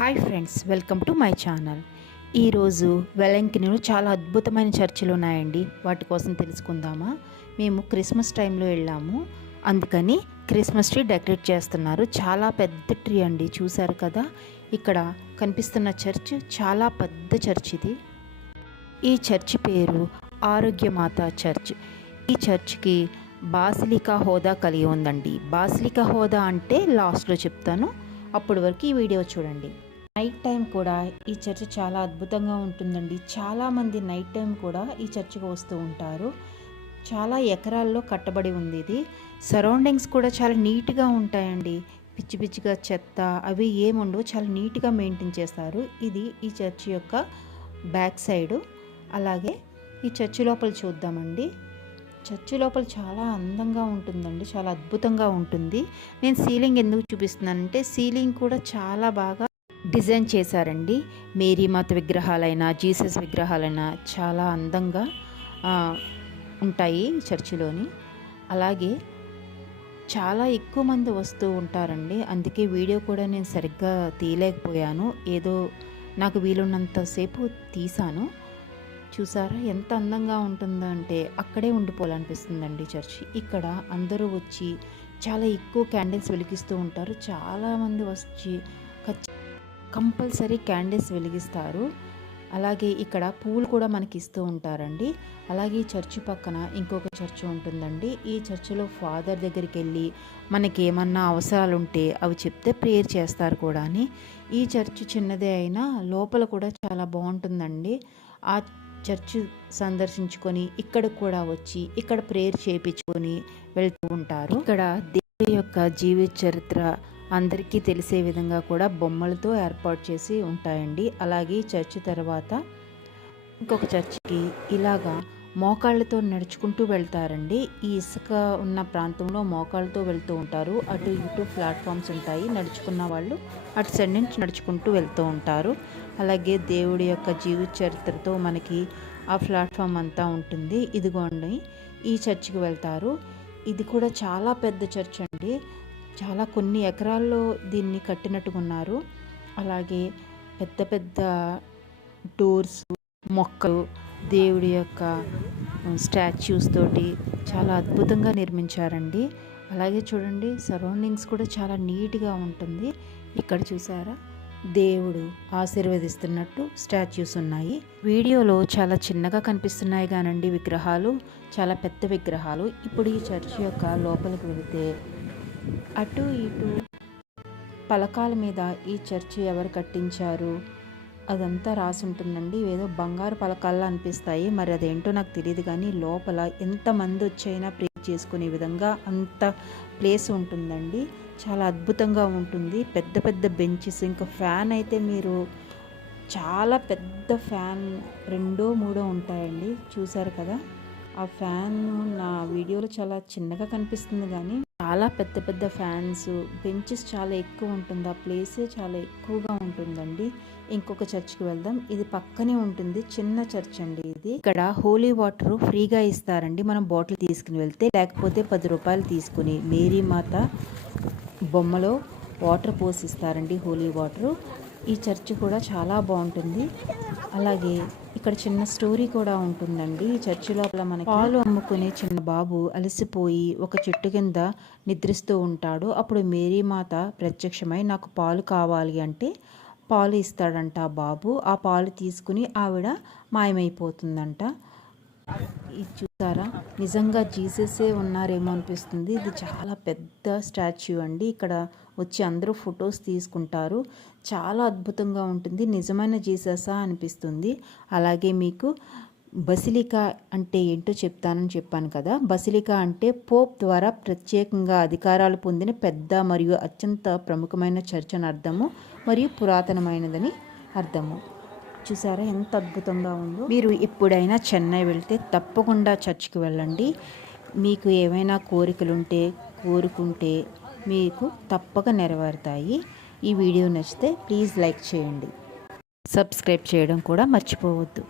Hi friends, welcome to my channel. ఈరోజు వెలంకినిలో చాలా అద్భుతమైన చర్చిలు ఉన్నాయండి. వాటి కోసం తెలుసుకుందామా? మేము క్రిస్మస్ టైంలో వెళ్ళాము, అందుకని క్రిస్మస్ ట్రీ డెకరేట్ చేస్తున్నారు. చాలా పెద్ద ట్రీ అండి, చూశారు కదా. ఇక్కడ కనిపిస్తున్న చర్చ్ చాలా పెద్ద చర్చ్ ఇది. ఈ చర్చ్ పేరు ఆరోగ్యమాత చర్చ్. ఈ చర్చ్కి బాసిలికా హోదా కలిగి ఉందండి. బాసిలికా హోదా అంటే లాస్ట్లో చెప్తాను, అప్పటి వరకు ఈ వీడియో చూడండి. నైట్ టైం కూడా ఈ చర్చ్ చాలా అద్భుతంగా ఉంటుందండి. చాలామంది నైట్ టైం కూడా ఈ చర్చికి వస్తూ ఉంటారు. చాలా ఎకరాల్లో కట్టబడి ఉంది ఇది. సరౌండింగ్స్ కూడా చాలా నీట్గా ఉంటాయండి. పిచ్చి పిచ్చిగా చెత్త అవి ఏముండవు, చాలా నీట్గా మెయింటైన్ చేస్తారు. ఇది ఈ చర్చ్ యొక్క బ్యాక్ సైడు. అలాగే ఈ చర్చి లోపల చూద్దామండి. చర్చి లోపల చాలా అందంగా ఉంటుందండి, చాలా అద్భుతంగా ఉంటుంది. నేను సీలింగ్ ఎందుకు చూపిస్తున్నానంటే సీలింగ్ కూడా చాలా బాగా డిజైన్ చేశారండి. మేరీ మాత విగ్రహాలైనా జీసస్ విగ్రహాలైనా చాలా అందంగా ఉంటాయి చర్చిలోని. అలాగే చాలా ఎక్కువ మంది వస్తూ ఉంటారండి, అందుకే వీడియో కూడా నేను సరిగ్గా తీయలేకపోయాను. ఏదో నాకు వీలున్నంతసేపు తీసాను. చూసారా ఎంత అందంగా ఉంటుందో అంటే అక్కడే ఉండిపోవాలనిపిస్తుందండి చర్చి. ఇక్కడ అందరూ వచ్చి చాలా ఎక్కువ క్యాండిల్స్ వెలిగిస్తూ ఉంటారు. చాలామంది వచ్చి కంపల్సరీ క్యాండిల్స్ వెలిగిస్తారు. అలాగే ఇక్కడ పూలు కూడా మనకి ఇస్తూ ఉంటారండి. అలాగే ఈ చర్చి పక్కన ఇంకొక చర్చి ఉంటుందండి. ఈ చర్చిలో ఫాదర్ దగ్గరికి వెళ్ళి మనకి ఏమన్నా అవసరాలు ఉంటే అవి చెప్తే ప్రేయర్ చేస్తారు కూడా. ఈ చర్చి చిన్నదే అయినా లోపల కూడా చాలా బాగుంటుందండి. ఆ చర్చి సందర్శించుకొని ఇక్కడ కూడా వచ్చి ఇక్కడ ప్రేయర్ చేయించుకొని వెళ్తూ ఉంటారు. ఇక్కడ దేవుడి యొక్క జీవిత చరిత్ర అందరికీ తెలిసే విధంగా కూడా బొమ్మలతో ఏర్పాటు చేసి ఉంటాయండి. అలాగే చర్చి తర్వాత ఇంకొక చర్చికి ఇలాగా మోకాళ్ళతో నడుచుకుంటూ వెళ్తారండి. ఈ ఇసుక ఉన్న ప్రాంతంలో మోకాళ్ళతో వెళ్తూ ఉంటారు. అటు ఇటు ప్లాట్ఫామ్స్ ఉంటాయి, నడుచుకున్న వాళ్ళు అటు సైడ్ నుంచి నడుచుకుంటూ వెళ్తూ ఉంటారు. అలాగే దేవుడి యొక్క జీవిత చరిత్రతో మనకి ఆ ప్లాట్ఫామ్ అంతా ఉంటుంది. ఇదిగోండి ఈ చర్చికి వెళ్తారు. ఇది కూడా చాలా పెద్ద చర్చ్ అండి. చాలా కొన్ని ఎకరాల్లో దీన్ని కట్టినట్టుకున్నారు. అలాగే పెద్ద పెద్ద డోర్స్, మొక్కలు, దేవుడి యొక్క స్టాచ్యూస్ తోటి చాలా అద్భుతంగా నిర్మించారండి. అలాగే చూడండి సరౌండింగ్స్ కూడా చాలా నీట్గా ఉంటుంది. ఇక్కడ చూసారా దేవుడు ఆశీర్వదిస్తున్నట్టు స్టాచ్యూస్ ఉన్నాయి. వీడియోలో చాలా చిన్నగా కనిపిస్తున్నాయి కానండి విగ్రహాలు చాలా పెద్ద విగ్రహాలు. ఇప్పుడు ఈ చర్చి యొక్క లోపలికి వెళితే అటు ఇటు పలకాల మీద ఈ చర్చి ఎవరు కట్టించారు అదంతా రాసి ఉంటుందండి. ఏదో బంగారు పలకాల్లో అనిపిస్తాయి, మరి అదేంటో నాకు తెలియదు. కానీ లోపల ఎంతమంది వచ్చైనా ప్రే చేసుకునే విధంగా అంత ప్లేస్ ఉంటుందండి. చాలా అద్భుతంగా ఉంటుంది. పెద్ద పెద్ద బెంచెస్, ఇంకా ఫ్యాన్ అయితే మీరు చాలా పెద్ద ఫ్యాన్ 2-3 ఉంటాయండి. చూసారు కదా, ఆ ఫ్యాన్ నా వీడియోలో చాలా చిన్నగా కనిపిస్తుంది కానీ చాలా పెద్ద పెద్ద ఫ్యాన్స్, బెంచెస్ చాలా ఎక్కువ ఉంటుంది. ఆ ప్లేసే చాలా ఎక్కువగా ఉంటుందండి. ఇంకొక చర్చ్కి వెళ్దాం. ఇది పక్కనే ఉంటుంది, చిన్న చర్చ్ అండి ఇది. ఇక్కడ హోలీ వాటర్ ఫ్రీగా ఇస్తారండి. మనం బాటిల్ తీసుకుని వెళ్తే, లేకపోతే 10 రూపాయలు తీసుకుని మేరీ మాత బొమ్మలో వాటర్ పోసిస్తారండి, హోలీ వాటర్. ఈ చర్చ్ కూడా చాలా బాగుంటుంది. అలాగే ఇక్కడ చిన్న స్టోరీ కూడా ఉంటుందండి. ఈ చర్చి లోపల మనకి పాలు అమ్ముకునే చిన్న బాబు అలసిపోయి ఒక చెట్టు కింద నిద్రిస్తూ ఉంటాడు. అప్పుడు మేరీ మాత ప్రత్యక్షమై నాకు పాలు కావాలి అంటే పాలు ఇస్తాడంట ఆ బాబు. ఆ పాలు తీసుకుని ఆవిడ మాయమైపోతుందంట. ఇది చూసారా, నిజంగా జీససే ఉన్నారేమో అనిపిస్తుంది. ఇది చాలా పెద్ద స్టాచ్యూ అండి. ఇక్కడ వచ్చి అందరూ ఫొటోస్ తీసుకుంటారు. చాలా అద్భుతంగా ఉంటుంది. నిజమైన జీససా అనిపిస్తుంది. అలాగే మీకు బసిలికా అంటే ఏంటో చెప్తానని చెప్పాను కదా. బసిలికా అంటే పోప్ ద్వారా ప్రత్యేకంగా అధికారాలు పొందిన పెద్ద మరియు అత్యంత ప్రముఖమైన చర్చ్ అని అర్థము, మరియు పురాతనమైనదని అర్థము. చూసారా ఎంత అద్భుతంగా ఉందో. మీరు ఎప్పుడైనా చెన్నై వెళ్తే తప్పకుండా చర్చ్కి వెళ్ళండి. మీకు ఏమైనా కోరికలుంటే కోరుకుంటే మీకు తప్పక నెరవేరుతాయి. ఈ వీడియో నచ్చితే ప్లీజ్ లైక్ చేయండి, సబ్స్క్రైబ్ చేయడం కూడా మర్చిపోవద్దు.